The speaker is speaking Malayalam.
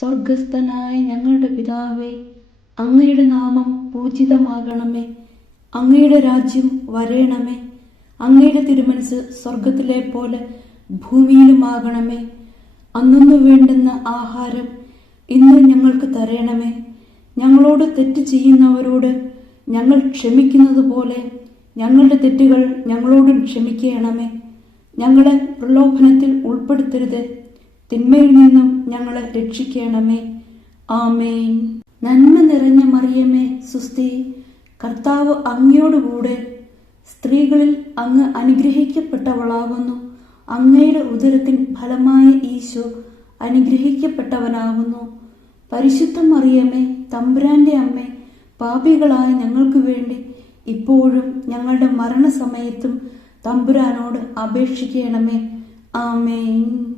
സ്വർഗസ്ഥനായ ഞങ്ങളുടെ പിതാവേ, അങ്ങയുടെ നാമം പൂജിതമാകണമേ. അങ്ങയുടെ രാജ്യം വരേണമേ. അങ്ങയുടെ തിരുമനസ് സ്വർഗത്തിലെ പോലെ ഭൂമിയിലുമാകണമേ. അന്നു വേണ്ടുന്ന ആഹാരം ഇന്ന് ഞങ്ങൾക്ക് തരണമേ. ഞങ്ങളോട് തെറ്റ് ചെയ്യുന്നവരോട് ഞങ്ങൾ ക്ഷമിക്കുന്നത് പോലെ ഞങ്ങളുടെ തെറ്റുകൾ ഞങ്ങളോടും ക്ഷമിക്കണമേ. ഞങ്ങളെ പ്രലോഭനത്തിൽ ഉൾപ്പെടുത്തരുത്, തിന്മയിൽ നിന്നും ഞങ്ങളെ രക്ഷിക്കണമേ. ആമേൻ. നന്മ നിറഞ്ഞ മറിയമേ, സുസ്തി, കർത്താവ് അങ്ങയോടുകൂടെ സ്ത്രീകളിൽ അങ്ങ് അനുഗ്രഹിക്കപ്പെട്ടവളാകുന്നു. അങ്ങയുടെ ഉദരത്തിൻ ഫലമായ ഈശോ അനുഗ്രഹിക്കപ്പെട്ടവനാകുന്നു. പരിശുദ്ധ മറിയമേ, തമ്പുരാന്റെ അമ്മേ, പാപികളായ ഞങ്ങൾക്ക് വേണ്ടി ഇപ്പോഴും ഞങ്ങളുടെ മരണസമയത്തും തമ്പുരാനോട് അപേക്ഷിക്കണമേ. ആമേൻ.